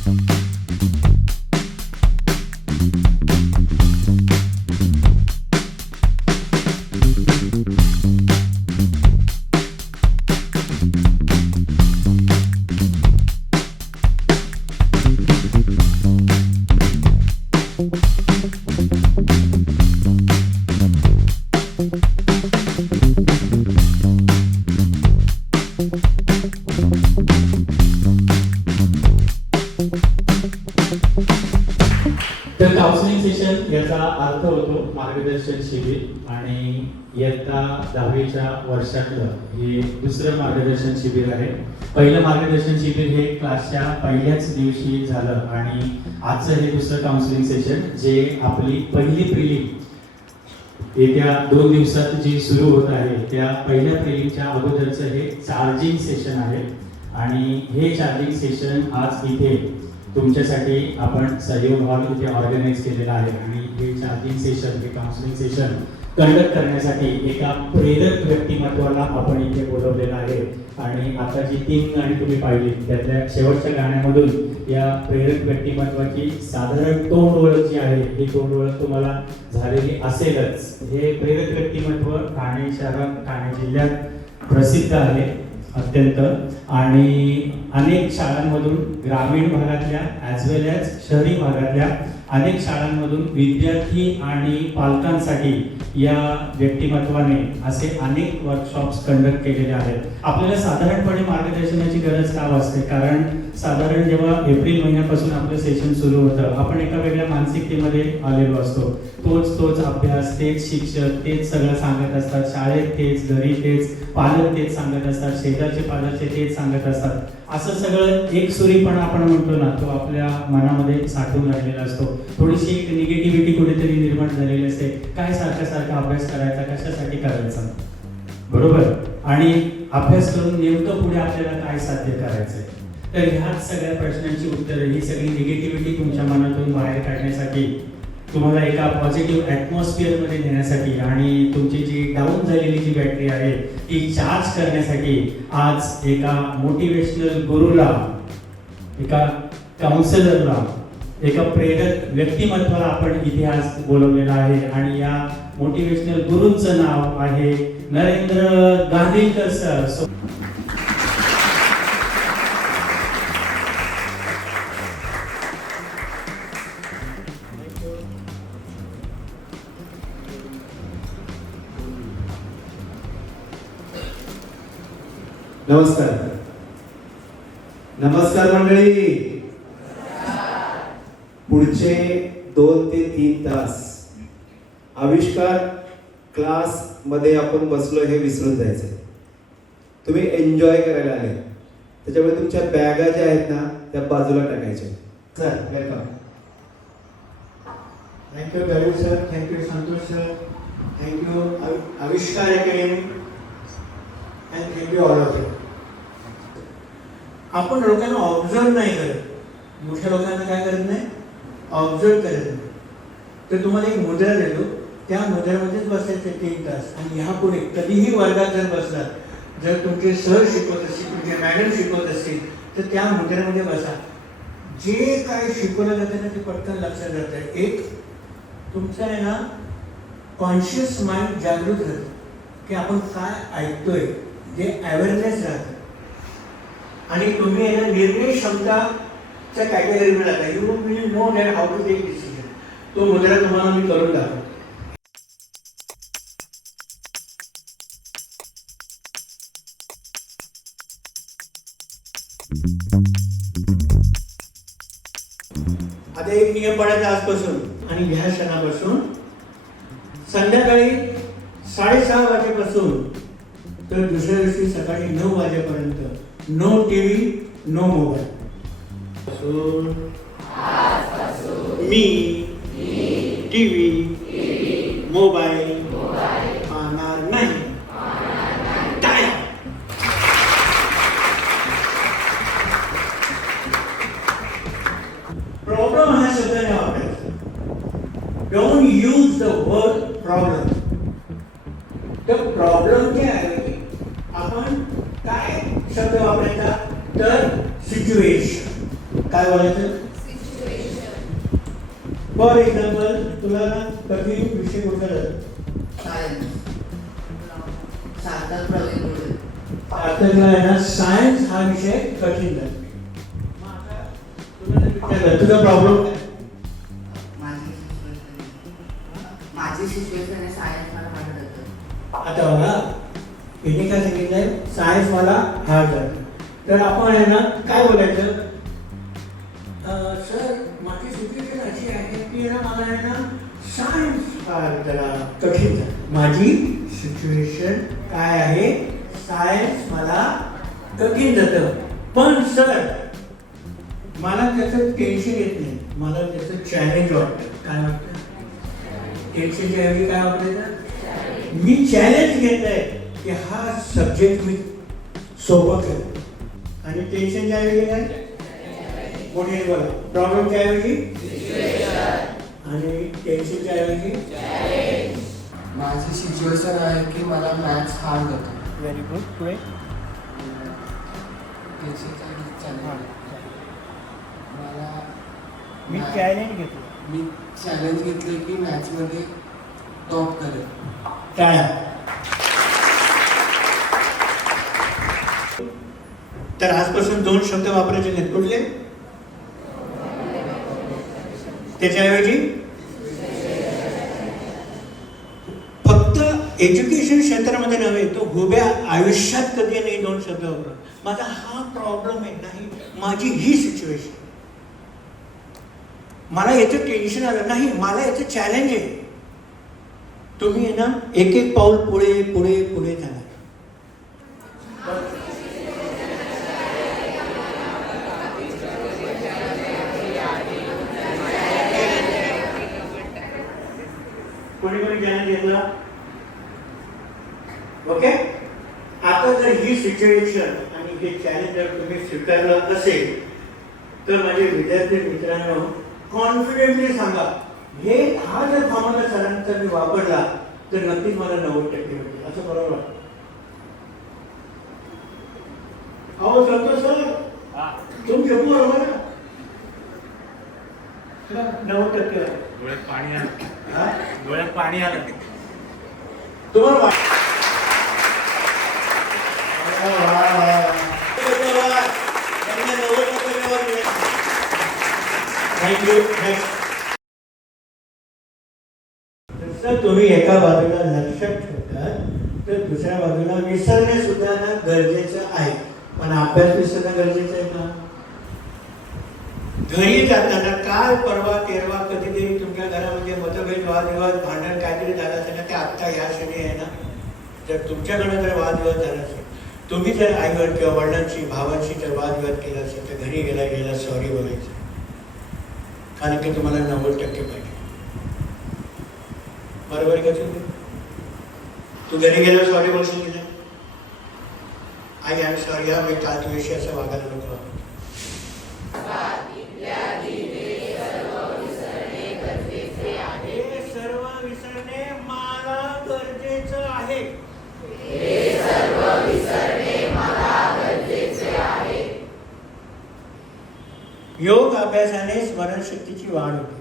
तर counselling session याचा अर्थ होतो मार्गदर्शन शिबिर आणि इयत्ता 10वीच्या वर्षातलं हे दुसरं मार्गदर्शन शिबिर आहे. पहिलं मार्गदर्शन शिबिर हे क्लासच्या पहिल्याच दिवशी झालं आणि आजचं हे दुसरं काउन्सिलिंग सेशन जे आपली पहिली प्रिलिम येत्या 2 दिवसात जी सुरू होत आहे त्या पहिल्या प्रिलिमच्या अगोदरचं हे चार्जिंग सेशन आहे आणि हे चार्जिंग सेशन आज इथे तुमच्यासाठी आपण सहयोग हॉल इथे ऑर्गनाईज केलेला आहे आणि हे चार्जिंग सेशन हे काउन्सिलिंग सेशन कंडक्ट करण्यासाठी एका प्रेरक व्यक्तिमत्वाला आपण इथे बोलवलेलं आहे आणि आता जी 3 गाणी तुम्ही पाहिली त्यातल्या शेवटच्या गाण्यामधून या प्रेरक व्यक्तिमत्वाची साधारण तोंड ओळख जी आहे ही तोंड ओळख तुम्हाला झालेली असेलच. हे प्रेरक व्यक्तिमत्व ठाणे शहरात ठाणे जिल्ह्यात प्रसिद्ध आहे अत्यंत आणि अनेक शाळांमधून ग्रामीण भागातल्या ॲज वेल ॲज शहरी भागातल्या अनेक शाळांमधून विद्यार्थी आणि पालकांसाठी या व्यक्तिमत्वाने असे अनेक वर्कशॉप्स कंडक्ट केलेले आहेत. आपल्याला साधारणपणे मार्गदर्शनाची गरज का असते कारण साधारण जेव्हा एप्रिल महिन्यापासून आपलं सेशन सुरू होतं आपण एका वेगळ्या मानसिकतेमध्ये आलेलो असतो. तोच अभ्यास, तेच शिक्षक, तेच सगळं सांगत असतात, शाळेत तेच, घरी तेच, पालक तेच सांगत असतात, शेजारचे पालकचे तेच सांगत असतात. असं सगळं एकसुरीपणा आपण म्हणतो ना तो आपल्या मनामध्ये साठवून राहिलेला असतो. थोडीशी एक निगेटिव्हिटी कुठेतरी निर्माण झालेली असते. काय सारखा अभ्यास करायचा, कशासाठी करायचा, बरोबर, आणि अभ्यास करून नेमकं पुढे आपल्याला काय साध्य करायचंय. तर ह्याच सगळ्या प्रश्नांची उत्तरं ही सगळी निगेटिव्हिटी तुमच्या मनातून बाहेर काढण्यासाठी तुम्हाला एका पॉझिटिव्ह ॲटमॉस्फिअरमध्ये नेण्यासाठी आणि तुमची जी डाऊन झालेली जी बॅटरी आहे ती चार्ज करण्यासाठी आज एका मोटिवेशनल गुरुला, एका काउन्सिलरला, एका प्रेरक व्यक्तिमत्वाला आपण इथे आज बोलवलेलं आहे आणि या मोटिवेशनल गुरूंचं नाव आहे नरेंद्र गांधीकर सर. नमस्कार मंडळी. पुढचे 2 ते 3 तास आविष्कार क्लास मध्ये आपण बसलो हे विसरून जायचं. तुम्ही एन्जॉय करायला आले त्याच्यामुळे तुमच्या बॅगा ज्या आहेत ना त्या बाजूला टाकायच्या. Sir welcome. Thank you Dalvi sir, thank you Santosh sir, thank you Avishkar academy and thank you all of you. आपण लोकांना ऑब्झर्व नाही करत, मोठ्या लोकांना काय करत नाही, ऑब्झर्व करत नाही. तर तुम्हाला एक मुद्रा देतो, त्या मुद्रेमध्येच बसायचे 3 तास आणि ह्यापुढे कधीही वर्गात जर बसलात, जर तुमचे सर शिकवत असतील, तुमचे मॅडम शिकवत असतील तर त्या मुद्रेमध्ये बसा. जे काय शिकवलं जातं ना ते पटकन लक्षात जातं. एक तुमचं आहे ना कॉन्शियस माइंड जागृत राहतं की आपण काय ऐकतोय, जे अवेअरनेस राहतं आणि तुम्ही आहे ना निर्णय क्षमताच्या कॅटेगरीमध्ये जाता. You will know that how to take decision. तो मुद्रा तुम्हाला मी करून दाखवतो. आता एक नियम पाळायचा आजपासून आणि ह्या क्षणापासून संध्याकाळी 6:30 वाजेपासून तर दुसऱ्या दिवशी सकाळी 9 वाजेपर्यंत नो टीव्ही, नो मोबाईल. मी टीव्ही, मोबाईल पाहणार नाही. प्रॉब्लेम हा शब्द नाही वापरायचा. Don't use the word problem. तर प्रॉब्लेमच्या ऐवजी आपण काय शब्द वापरायचा तर सिच्युएशन. काय बोलायचं? फॉर एक्झाम्पल तुला ना कठीण विषय कुठला जातो? सार्थकला आहे ना सायन्स हा विषय कठीण जातो. तुझा प्रॉब्लेम काय? माझी सिच्युएशन आहे सायन्स मला हार्ड जातं. आता बघा हिने काय सांगितलंय सायन्स मला हार्ड जातं. तर आपण आहे ना काय बोलायचं? सर माझी सिच्युएशन अशी आहे की ना मला आहे ना सायन्स फार जरा कठीण जातं. माझी सिच्युएशन काय आहे? सायन्स मला कठीण जातं. पण सर मला त्याचं टेन्शन येत नाही, मला त्याचं चॅलेंज वाटतं. काय वाटतं? टेन्शनच्या ऐवजी काय वापरायचं? मी चॅलेंज घेतलंय की हा सब्जेक्ट मी सोबत घेतो. आणि टेन्शनच्या ऐवजी काय? कोणी बोला. प्रॉब्लेमच्या ऐवजी आणि टेन्शनच्या ऐवजी माझी सिच्युएशन आहे की मला मॅथ्स हार्ड जातं. Very good. पुढे मला मी चॅलेंज घेतो. मी चॅलेंज घेतले की मॅथ्समध्ये टॉप करेल. टाळ्या. तर आजपासून 2 शब्द वापरायचे नाहीत. कुठले? त्याच्याऐवजी फक्त एज्युकेशन क्षेत्रामध्ये नव्हे तर उभ्या आयुष्यात कधी नाही 2 शब्द वापरा. माझा हा प्रॉब्लेम आहे नाही, माझी ही सिच्युएशन, मला याचं टेन्शन आलं नाही, मला याचं चॅलेंज आहे. तुम्ही आहे ना एक एक पाऊल पुढे पुढे पुढे जाणार. कोणी कोणी चॅलेंज घेतला? ओके. आता जर ही सिच्युएशन आणि हे चॅलेंज जर तुम्ही स्वीकारलं असेल तर माझे विद्यार्थी मित्रांनो कॉन्फिडेंटली सांगा, हे हा जर फॉर्म्युला सरांचा मी वापरला तर नक्कीच मला 90% मिळतील. असं बरोबर वाटतं? अहो संतोष सर तुमचे बरोबर ना? 90% डोळ्यात पाणी आलं. हा? डोळ्यात पाणी आलं. तुम्हाला थँक्यू. जर तुम्ही एका बाजूला लक्षात ठेवतात तर दुसऱ्या बाजूला विसरणे सुद्धा ना गरजेचं आहे. पण अभ्यास विसरणं गरजेचं आहे का? घरी जाताना काल परवा तेरवा कधीतरी तुमच्या घरामध्ये मतभेद वादविवाद भांडण काहीतरी झालं असेल ना, ते आत्ता ह्या क्षणी आहे ना, जर तुमच्याकडे जर वादविवाद झाला असेल, तुम्ही जर आईवर किंवा वडिलांशी भावांशी जर वादविवाद केला असेल तर घरी गेला सॉरी बोलायचं. कारण की तुम्हाला 90% पाहिजे. बरोबर आहे का? तू घरी गेला सॉरी बोलशील तिला, आई आय एम सॉरी, हा मी काल तुझ्याशी असं वागायला नको. सर्व विसरणे मला गरजेचं आहे. योग अभ्यासाने स्मरणशक्तीची वाढ होते.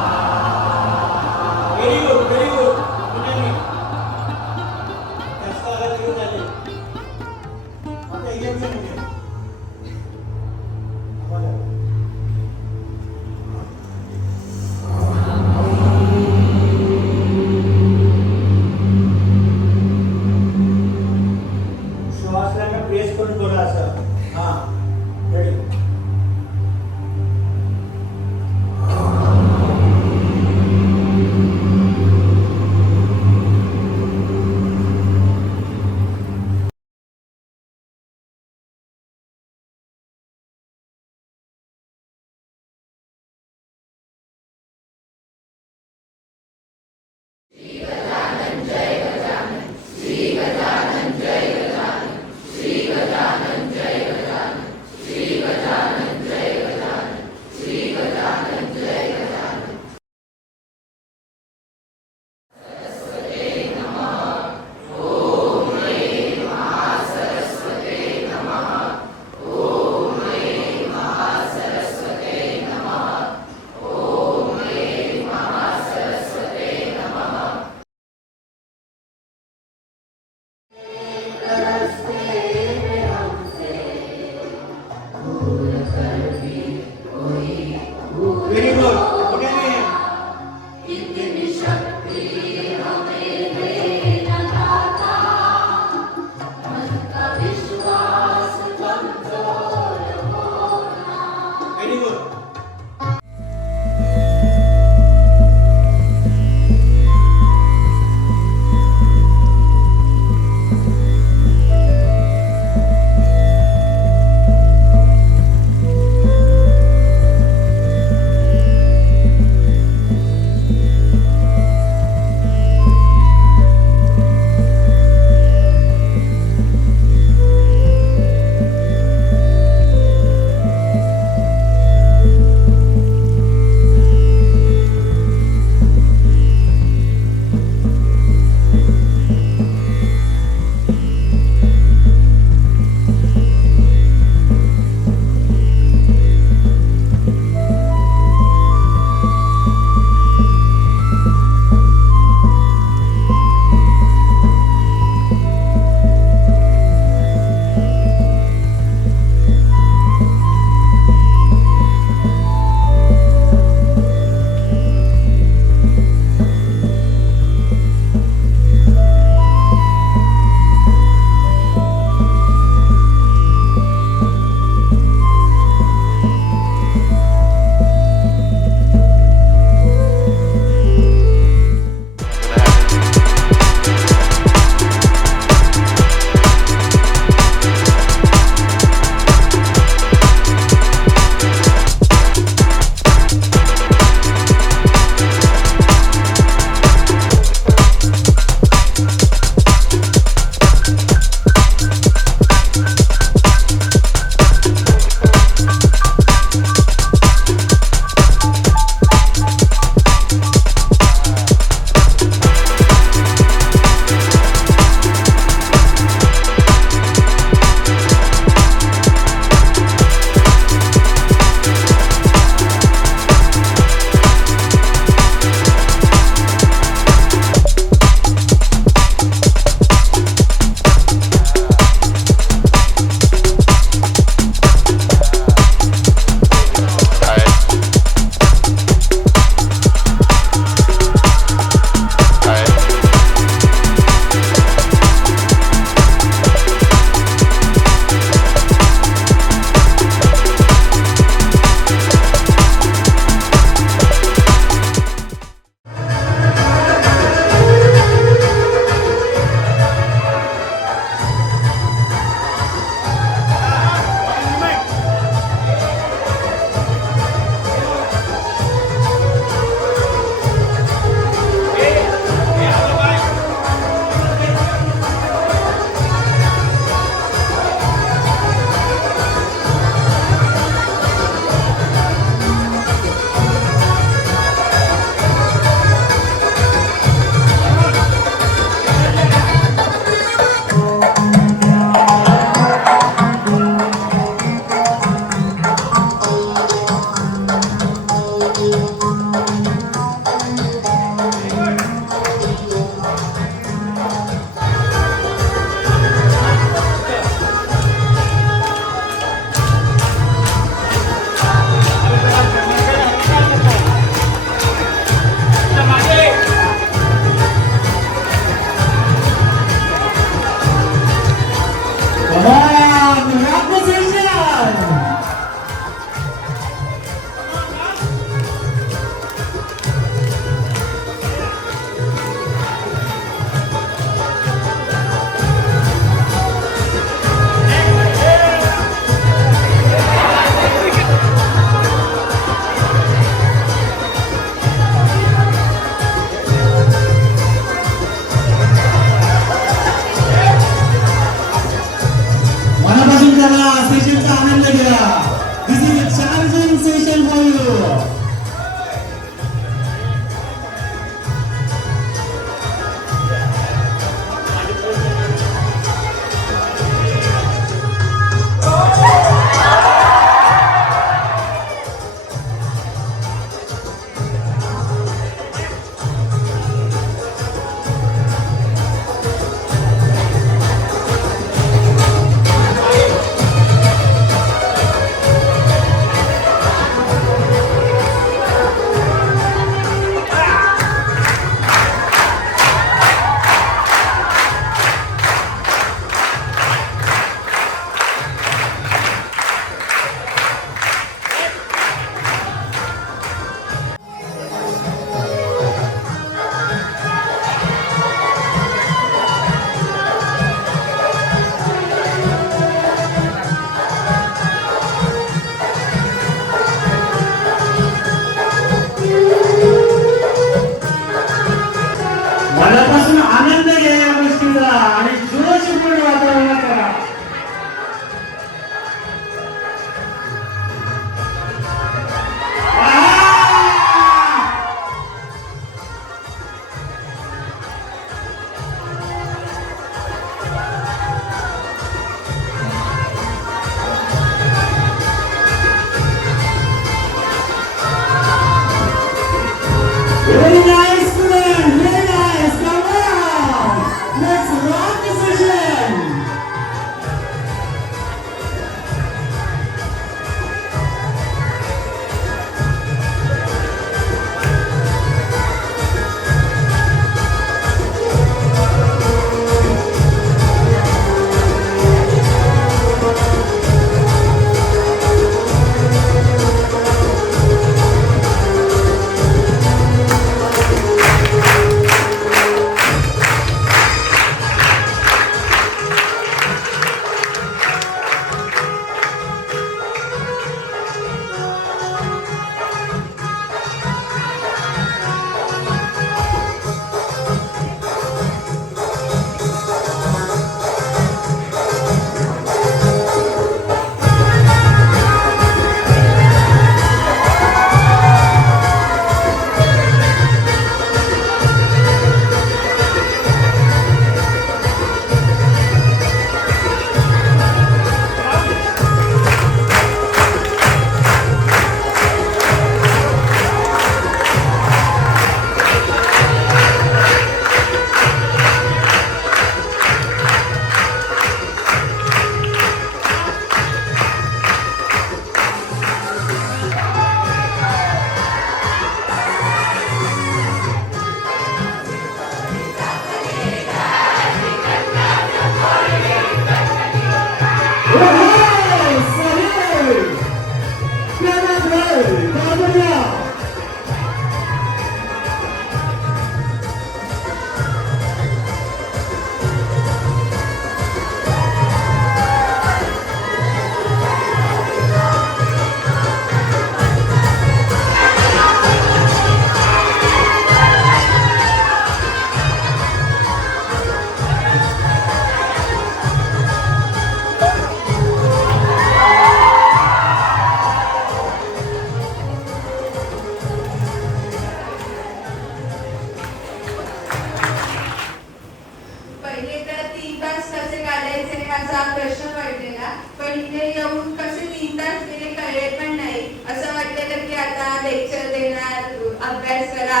माझा प्रश्न पडलेला, पण इथे येऊन कसे 3 तास गेले कळले पण नाही. असं वाटलेलं की आता लेक्चर देणार, अभ्यास करा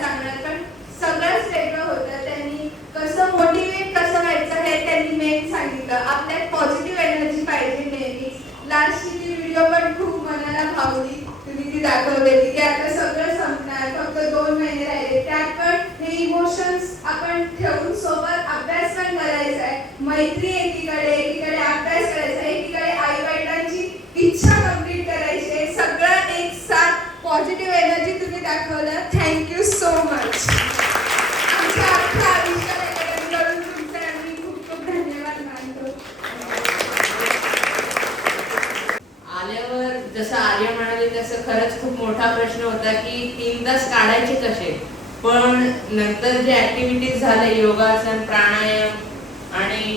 सांगणार, पण सगळंच वेगळं होतं. त्यांनी कसं मोटिवेट कसं व्हायचं हे त्यांनी मेन सांगितलं. आपल्यात पॉझिटिव्ह एनर्जी पाहिजे नेहमीच. लास्टची ती व्हिडिओ पण खूप मनाला भावली. तुम्ही ती दाखवलेली की आता सगळं संपणार, फक्त 2 महिने राहिले. त्यात पण हे इमोशन्स आपण ठेवून सोबत अभ्यास पण करायचा आहे. मैत्री एकीकडे अभ्यास करायचा, एकीकडे आई वडिलांची इच्छा कंप्लीट करायची आहे. सगळं एक साथ पॉझिटिव्ह एनर्जी तुम्ही दाखवलं. Thank you so much. आमच्या अख्खा आयुष्य करून तुमचे आम्ही खूप खूप धन्यवाद मानतो. आल्यावर जसं आर्य म्हणाले तसं खरंच खूप मोठा प्रश्न होता की 3 तास काढायचे कसे. पण नंतर जे ऍक्टिव्हिटीज झाले, योगासन, प्राणायाम आणि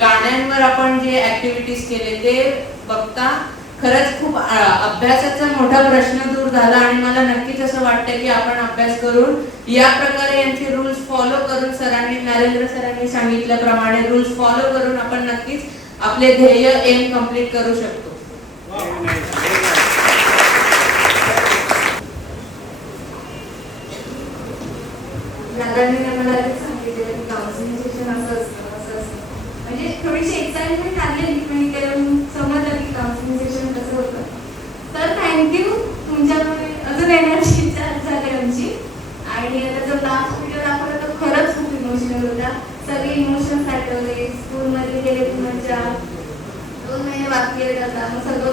गाण्यांवर आपण जे ऍक्टिव्हिटीज केले ते बघता खरंच खूप अभ्यासाचा मोठा प्रश्न दूर झाला. आणि मला नक्कीच असं वाटतं की आपण अभ्यास करून या प्रकारे यांचे रूल्स फॉलो करून, सरांनी नरेंद्र सरांनी सांगितल्याप्रमाणे रूल्स फॉलो करून आपण नक्कीच आपले ध्येय एम कम्प्लीट करू शकतो. दादांनी आम्हाला सांगितलं की काउन्सिलिंग सेशन असं असतं. म्हणजे थोडीशी एक्साइटमेंट आली पण समजलं की काउन्सिलिंग सेशन कसं होतं. तर थँक्यू. तुमच्यामुळे अजून एनर्जी चार्ज झाली आमची. आणि आता जो लास्ट व्हिडिओ दाखवला तो खरंच खूप इमोशनल होता. सगळे इमोशन्स आठवले. स्कूलमध्ये गेले की मजा, 2 महिने बाकी आहेत आता. मग सगळं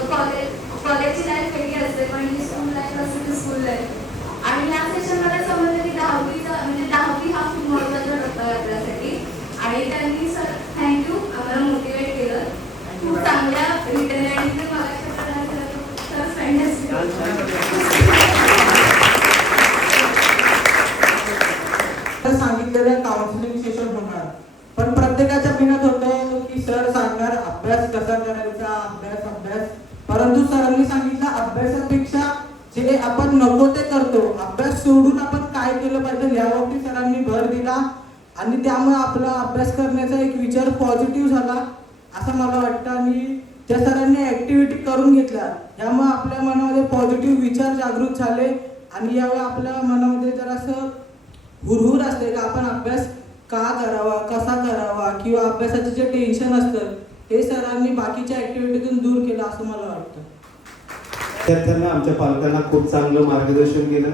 कॉलेजची लाईफ वेगळी असते, पण जी स्कूल लाईफ असते ती स्कूल लाईफ. आणि या सेशनमध्ये समजलं की 10वी हा खूप महत्त्वाचा टप्पा आहे आपल्यासाठी. आणि त्यांनी सर थँक्यू आम्हाला मोटिवेट केलं. खूप चांगल्या रिटर्न आणि सांगितलेलं काउन्सिलिंग सेशन होणार, पण प्रत्येकाच्या मनात होतं की सर सांगणार अभ्यास कसा करायचा, अभ्यास. परंतु सरांनी सांगितलं अभ्यासापेक्षा जे आपण नको ते करतो, अभ्यास सोडून आपण काय केलं पाहिजे यावरती सरांनी भर दिला. आणि त्यामुळे आपला अभ्यास करण्याचा एक विचार पॉझिटिव्ह झाला असं मला वाटतं. आणि त्या सरांनी ऍक्टिव्हिटी करून घेतल्या, यामुळे आपल्या मनामध्ये पॉझिटिव्ह विचार जागृत झाले. आणि यावेळी आपल्या मनामध्ये जरासं हुरहुर असते का आपण अभ्यास का करावा, कसा करावा, किंवा अभ्यासाचे जे टेन्शन असतं हे सरांनी बाकीच्या ऍक्टिव्हिटीतून दूर केलं असं मला वाटतं. विद्यार्थ्यांना, आमच्या पालकांना खूप चांगलं मार्गदर्शन केलं,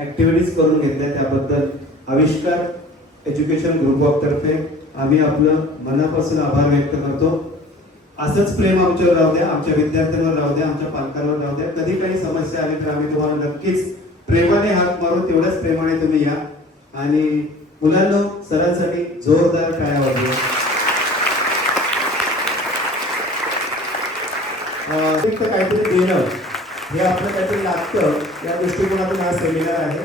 ऍक्टिव्हिटीज करून घेतल्या. त्याबद्दल आविष्कार एज्युकेशन ग्रुप ऑफ तर्फे आम्ही आपलं मनापासून आभार व्यक्त करतो. असंच प्रेम आमच्यावर राहू द्या, आमच्या विद्यार्थ्यांवर राहू द्या, आमच्या पालकांवर राहू द्या. कधी काही समस्या आली तर आम्ही तुम्हाला नक्कीच प्रेमाने हाक मारू. तेवढ्याच प्रेमाने तुम्ही या. आणि मुलांना सरांसाठी जोरदार टाळ्या वाजवा. काहीतरी देणं हे आपलं काहीतरी लागतं, या दृष्टिकोनातून हा सेमिनार आहे.